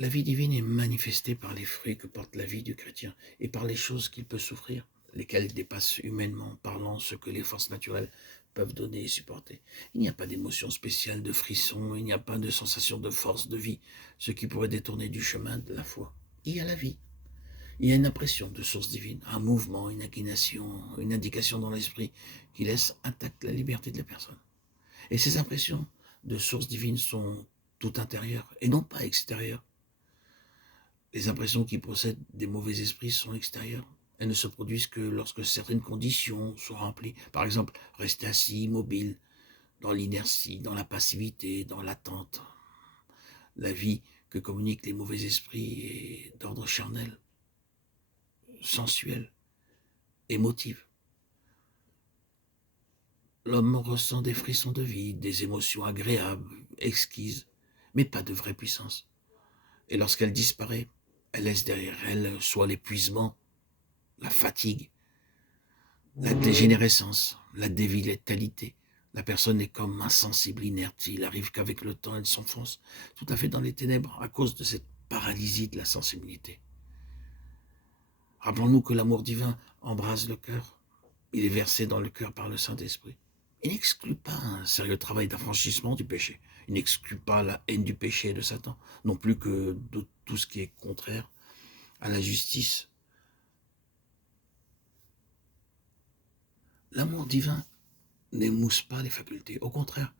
La vie divine est manifestée par les fruits que porte la vie du chrétien et par les choses qu'il peut souffrir, lesquelles dépassent humainement parlant ce que les forces naturelles peuvent donner et supporter. Il n'y a pas d'émotion spéciale, de frisson, il n'y a pas de sensation de force, de vie, ce qui pourrait détourner du chemin de la foi. Il y a la vie. Il y a une impression de source divine, un mouvement, une inclination, une indication dans l'esprit qui laisse intacte la liberté de la personne. Et ces impressions de source divine sont tout intérieures et non pas extérieures. Les impressions qui procèdent des mauvais esprits sont extérieures. Elles ne se produisent que lorsque certaines conditions sont remplies. Par exemple, rester assis, immobile, dans l'inertie, dans la passivité, dans l'attente. La vie que communiquent les mauvais esprits est d'ordre charnel, sensuel, émotive. L'homme ressent des frissons de vie, des émotions agréables, exquises, mais pas de vraie puissance. Et lorsqu'elle disparaît, elle laisse derrière elle soit l'épuisement, la fatigue, la dégénérescence, la dévitalité. La personne est comme insensible, inerte. Il arrive qu'avec le temps, elle s'enfonce tout à fait dans les ténèbres à cause de cette paralysie de la sensibilité. Rappelons-nous que l'amour divin embrase le cœur. Il est versé dans le cœur par le Saint-Esprit. Il n'exclut pas un sérieux travail d'affranchissement du péché. Il n'exclut pas la haine du péché et de Satan, non plus que de tout ce qui est contraire à la justice. L'amour divin n'émousse pas les facultés. Au contraire,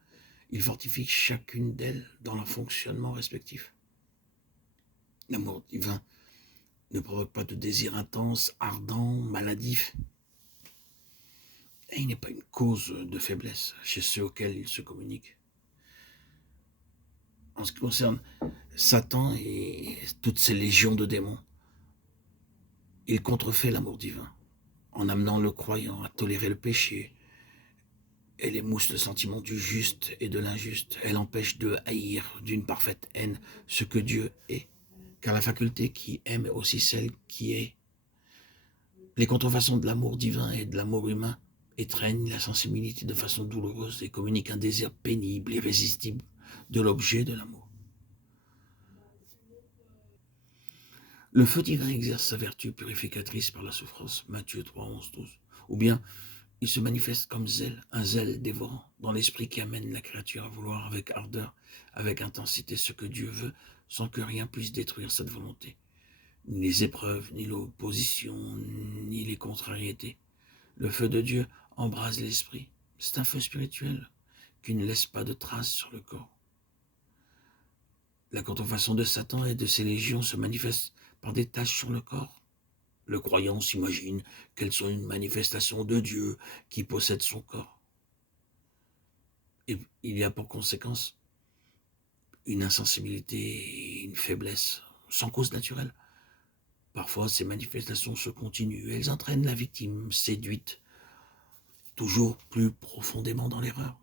il fortifie chacune d'elles dans leur fonctionnement respectif. L'amour divin ne provoque pas de désir intense, ardent, maladif. Et il n'est pas une cause de faiblesse chez ceux auxquels il se communique. En ce qui concerne Satan et toutes ces légions de démons, il contrefait l'amour divin en amenant le croyant à tolérer le péché. Elle émousse le sentiment du juste et de l'injuste. Elle empêche de haïr d'une parfaite haine ce que Dieu est, car la faculté qui aime est aussi celle qui est. Les contrefaçons de l'amour divin et de l'amour humain étreignent la sensibilité de façon douloureuse et communiquent un désir pénible, irrésistible de l'objet de l'amour. Le feu divin exerce sa vertu purificatrice par la souffrance, Matthieu 3, 11, 12. Ou bien, il se manifeste comme zèle, un zèle dévorant, dans l'esprit qui amène la créature à vouloir avec ardeur, avec intensité ce que Dieu veut, sans que rien puisse détruire cette volonté. Ni les épreuves, ni l'opposition, ni les contrariétés. Le feu de Dieu embrase l'esprit. C'est un feu spirituel qui ne laisse pas de traces sur le corps. La contrefaçon de Satan et de ses légions se manifeste par des taches sur le corps. Le croyant s'imagine qu'elles sont une manifestation de Dieu qui possède son corps. Et il y a pour conséquence une insensibilité et une faiblesse sans cause naturelle. Parfois, ces manifestations se continuent. Elles entraînent la victime séduite toujours plus profondément dans l'erreur.